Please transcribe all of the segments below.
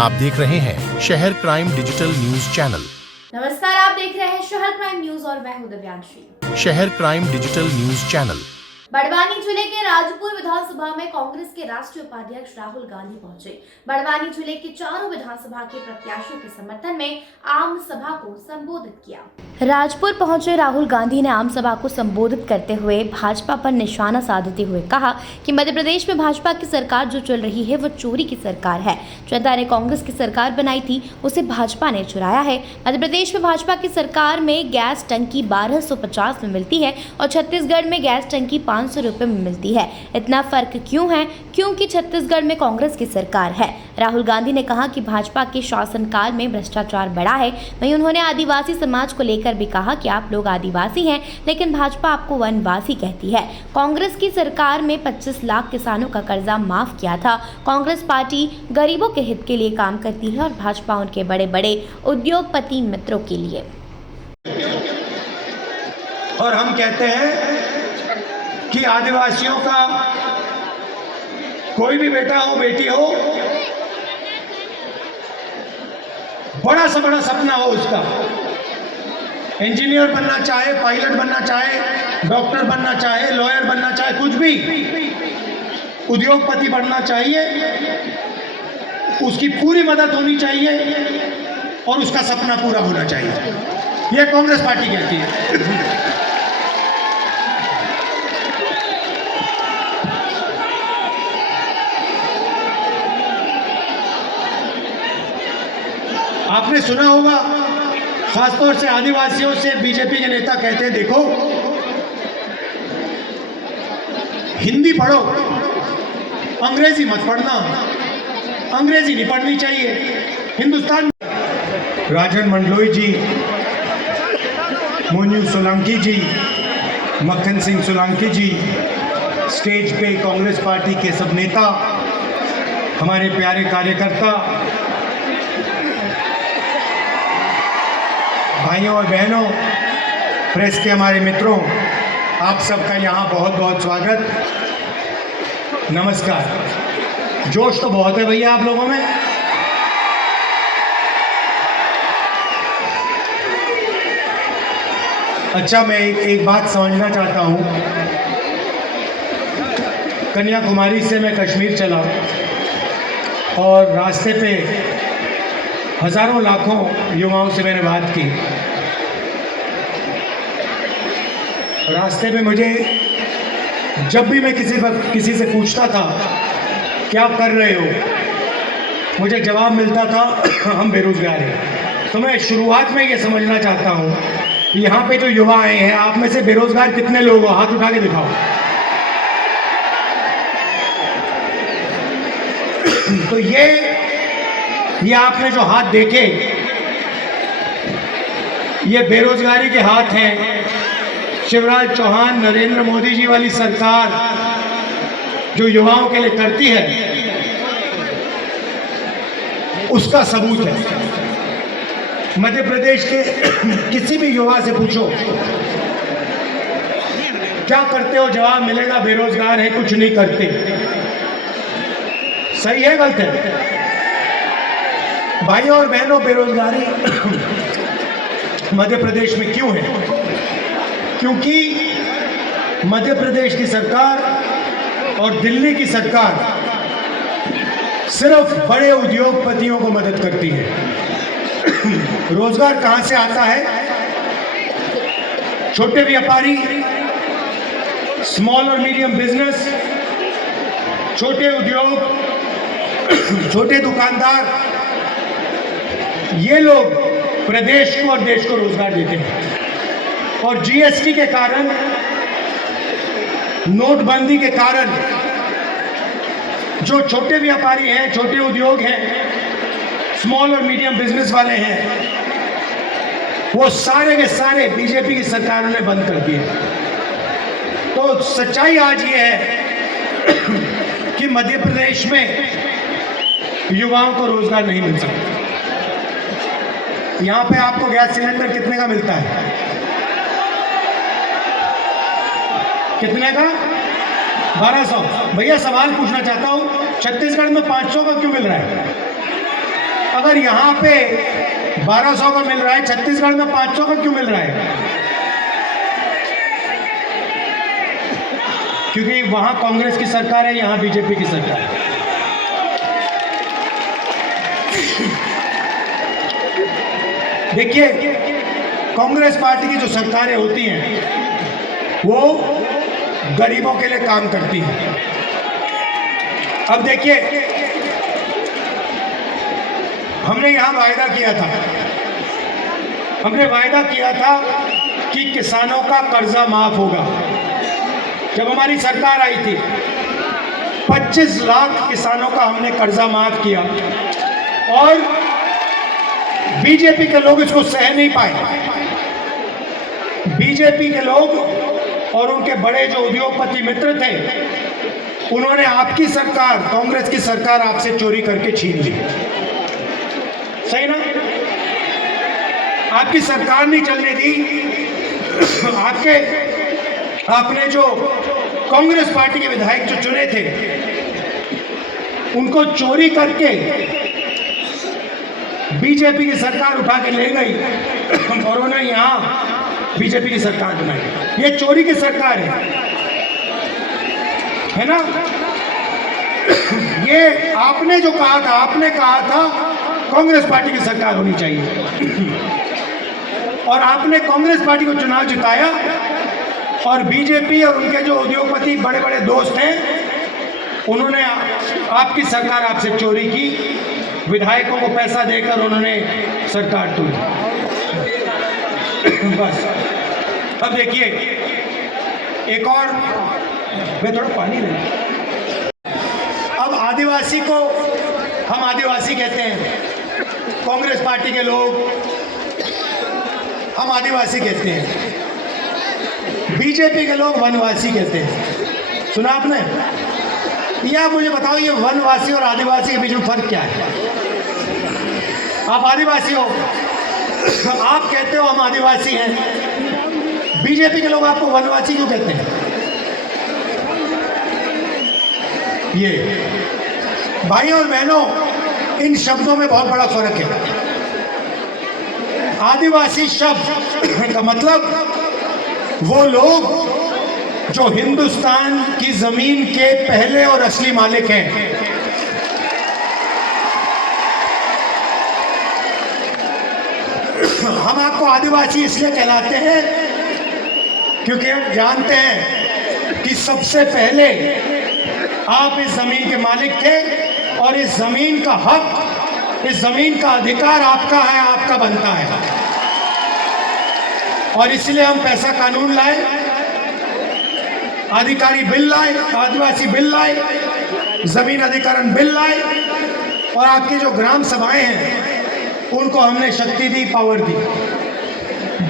आप देख रहे हैं शहर क्राइम डिजिटल न्यूज चैनल। नमस्कार, आप देख रहे हैं शहर क्राइम न्यूज और मैं हूं दिव्यांशी। शहर crime digital news channel. Barwani जिले के राजपुर विधानसभा में कांग्रेस के राष्ट्रीय उपाध्यक्ष राहुल गांधी पहुंचे। बड़वानी जिले के चारों विधानसभा के प्रत्याशियों के समर्थन में आम सभा को संबोधित किया। राजपुर पहुंचे राहुल गांधी ने आम सभा को संबोधित करते हुए भाजपा पर निशाना साधते हुए कहा कि मध्य प्रदेश में भाजपा की सरकार जो चल रही है वो चोरी की सरकार है। जनता ने कांग्रेस की सरकार बनाई थी, उसे भाजपा ने चुराया है। मध्य प्रदेश में भाजपा की सरकार में गैस टंकी 1250 में मिलती है और छत्तीसगढ़ में गैस टंकी 500 रुपए में मिलती है। इतना फर्क क्यों है? क्योंकि छत्तीसगढ़ में कांग्रेस की सरकार है। राहुल गांधी ने कहा कि भाजपा के शासनकाल में भ्रष्टाचार बढ़ा है। वहीं उन्होंने आदिवासी समाज को लेकर भी कहा कि आप लोग आदिवासी हैं, लेकिन भाजपा आपको वनवासी कहती है। कांग्रेस की सरकार में 25 लाख किसानों का कर्जा माफ किया था। कांग्रेस पार्टी गरीबों के हित के लिए काम करती है और भाजपा उनके बड़े बड़े उद्योगपति मित्रों के लिए। और हम कहते हैं कि आदिवासियों का कोई भी बेटा हो बेटी हो, बड़ा से बड़ा सपना हो उसका, इंजीनियर बनना चाहे, पायलट बनना चाहे, डॉक्टर बनना चाहे, लॉयर बनना चाहे, कुछ भी, उद्योगपति बनना चाहिए, उसकी पूरी मदद होनी चाहिए और उसका सपना पूरा होना चाहिए। यह कांग्रेस पार्टी कहती है। आपने सुना होगा, खासतौर से आदिवासियों से बीजेपी के नेता कहते हैं, देखो हिंदी पढ़ो, अंग्रेजी मत पढ़ना, अंग्रेजी नहीं पढ़नी चाहिए। हिंदुस्तान राजन मंडलोई जी, मोन्यू सोलंकी जी, मक्खन सिंह सोलंकी जी, स्टेज पे कांग्रेस पार्टी के सब नेता, हमारे प्यारे कार्यकर्ता, भाइयों और बहनों, प्रेस के हमारे मित्रों, आप सबका यहाँ बहुत बहुत स्वागत, नमस्कार। जोश तो बहुत है भैया आप लोगों में। अच्छा, मैं एक बात समझना चाहता हूँ। कन्याकुमारी से मैं कश्मीर चला और रास्ते पे हजारों लाखों युवाओं से मैंने बात की। रास्ते में मुझे जब भी मैं किसी से पूछता था क्या कर रहे हो, मुझे जवाब मिलता था हम बेरोजगार हैं। तो मैं शुरुआत में ये समझना चाहता हूँ कि यहाँ पे जो युवा आए हैं, आप में से बेरोजगार कितने लोग हो? हाथ उठा के दिखाओ। तो ये आपने जो हाथ देखे, ये बेरोजगारी के हाथ हैं। शिवराज चौहान, नरेंद्र मोदी जी वाली सरकार जो युवाओं के लिए करती है, उसका सबूत है। मध्य प्रदेश के किसी भी युवा से पूछो क्या करते हो, जवाब मिलेगा बेरोजगार है, कुछ नहीं करते। सही है, गलत है? भाइयों और बहनों, बेरोजगारी मध्य प्रदेश में क्यों है? क्योंकि मध्य प्रदेश की सरकार और दिल्ली की सरकार सिर्फ बड़े उद्योगपतियों को मदद करती है। रोजगार कहां से आता है? छोटे व्यापारी, स्मॉल और मीडियम बिजनेस, छोटे उद्योग, छोटे दुकानदार, ये लोग प्रदेश को और देश को रोजगार देते हैं। और जीएसटी के कारण, नोटबंदी के कारण जो छोटे व्यापारी हैं, छोटे उद्योग हैं, स्मॉल और मीडियम बिजनेस वाले हैं, वो सारे के सारे बीजेपी की सरकारों ने बंद कर दिए। तो सच्चाई आज ये है कि मध्य प्रदेश में युवाओं को रोजगार नहीं मिल सकता। यहाँ पे आपको गैस सिलेंडर कितने का मिलता है? कितने का? 1200। भैया सवाल पूछना चाहता हूँ, छत्तीसगढ़ में 500 का क्यों मिल रहा है? अगर यहाँ पे 1200 का मिल रहा है, छत्तीसगढ़ में 500 का क्यों मिल रहा है? क्योंकि वहां कांग्रेस की सरकार है, यहाँ बीजेपी की सरकार है। देखिए, कांग्रेस पार्टी की जो सरकारें होती हैं वो गरीबों के लिए काम करती हैं। अब देखिए, हमने यहां वायदा किया था कि किसानों का कर्जा माफ होगा। जब हमारी सरकार आई थी 25 लाख किसानों का हमने कर्जा माफ किया और बीजेपी के लोग इसको सह नहीं पाए। बीजेपी के लोग और उनके बड़े जो उद्योगपति मित्र थे, उन्होंने आपकी सरकार, कांग्रेस की सरकार आपसे चोरी करके छीन ली। सही ना? आपकी सरकार नहीं चलने दी। आपने जो कांग्रेस पार्टी के विधायक जो चुने थे, उनको चोरी करके बीजेपी की सरकार उठा के ले गई और उन्हें यहां बीजेपी की सरकार बनाई। ये चोरी की सरकार है ना? ये आपने जो कहा था, आपने कहा था कांग्रेस पार्टी की सरकार होनी चाहिए और आपने कांग्रेस पार्टी को चुनाव जिताया और बीजेपी और उनके जो उद्योगपति बड़े बड़े दोस्त हैं, उन्होंने आपकी सरकार आपसे चोरी की, विधायकों को पैसा देकर उन्होंने सरकार तोड़ी। बस। अब देखिए, एक और, मैं थोड़ा पानी ले। अब आदिवासी को हम आदिवासी कहते हैं, कांग्रेस पार्टी के लोग हम आदिवासी कहते हैं, बीजेपी के लोग वनवासी कहते हैं। सुना आपने? ये आप मुझे बताओ, ये वनवासी और आदिवासी के बीच में फर्क क्या है? आप आदिवासी हो, आप कहते हो हम आदिवासी हैं, बीजेपी के लोग आपको वनवासी क्यों कहते हैं? ये भाइयों और बहनों, इन शब्दों में बहुत बड़ा फर्क है। आदिवासी शब्द का मतलब वो लोग जो हिंदुस्तान की जमीन के पहले और असली मालिक हैं। हम आपको आदिवासी इसलिए कहलाते हैं क्योंकि हम जानते हैं कि सबसे पहले आप इस जमीन के मालिक थे और इस जमीन का हक, इस जमीन का अधिकार आपका है, आपका बनता है। और इसलिए हम पैसा कानून लाए, अधिकारी बिल लाए, आदिवासी बिल लाए, जमीन अधिकरण बिल लाए और आपकी जो ग्राम सभाएं हैं उनको हमने शक्ति दी, पावर दी।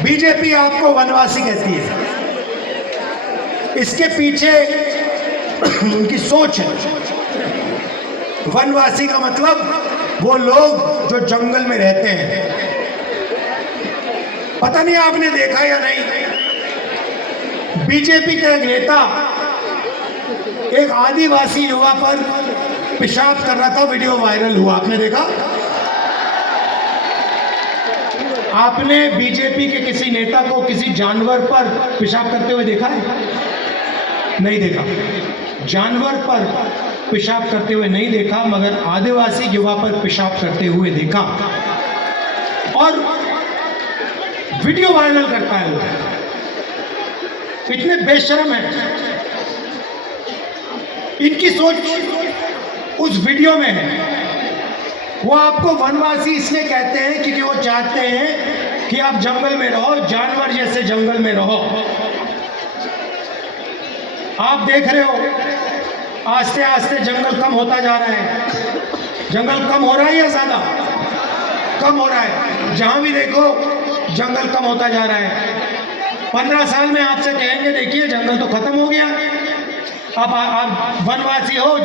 बीजेपी आपको वनवासी कहती है, इसके पीछे उनकी सोच है। वनवासी का मतलब वो लोग जो जंगल में रहते हैं। पता नहीं आपने देखा या नहीं, बीजेपी का एक नेता एक आदिवासी युवा पर पेशाब कर रहा था, वीडियो वायरल हुआ, आपने देखा? आपने बीजेपी के किसी नेता को किसी जानवर पर पेशाब करते हुए देखा है? नहीं देखा। जानवर पर पेशाब करते हुए नहीं देखा, मगर आदिवासी युवा पर पेशाब करते हुए देखा और वीडियो वायरल करता है। वो इतने बेशर्म है, इनकी सोच उस वीडियो में है। वो आपको वनवासी इसलिए कहते हैं क्योंकि वो चाहते हैं कि आप जंगल में रहो, जानवर जैसे जंगल में रहो। आप देख रहे हो आस्ते आस्ते जंगल कम होता जा रहा है। जंगल कम हो रहा है या ज्यादा? कम हो रहा है। जहां भी देखो जंगल कम होता जा रहा है। 15 साल में आपसे कहेंगे देखिए जंगल तो खत्म हो गया, अब आप वनवासी हो।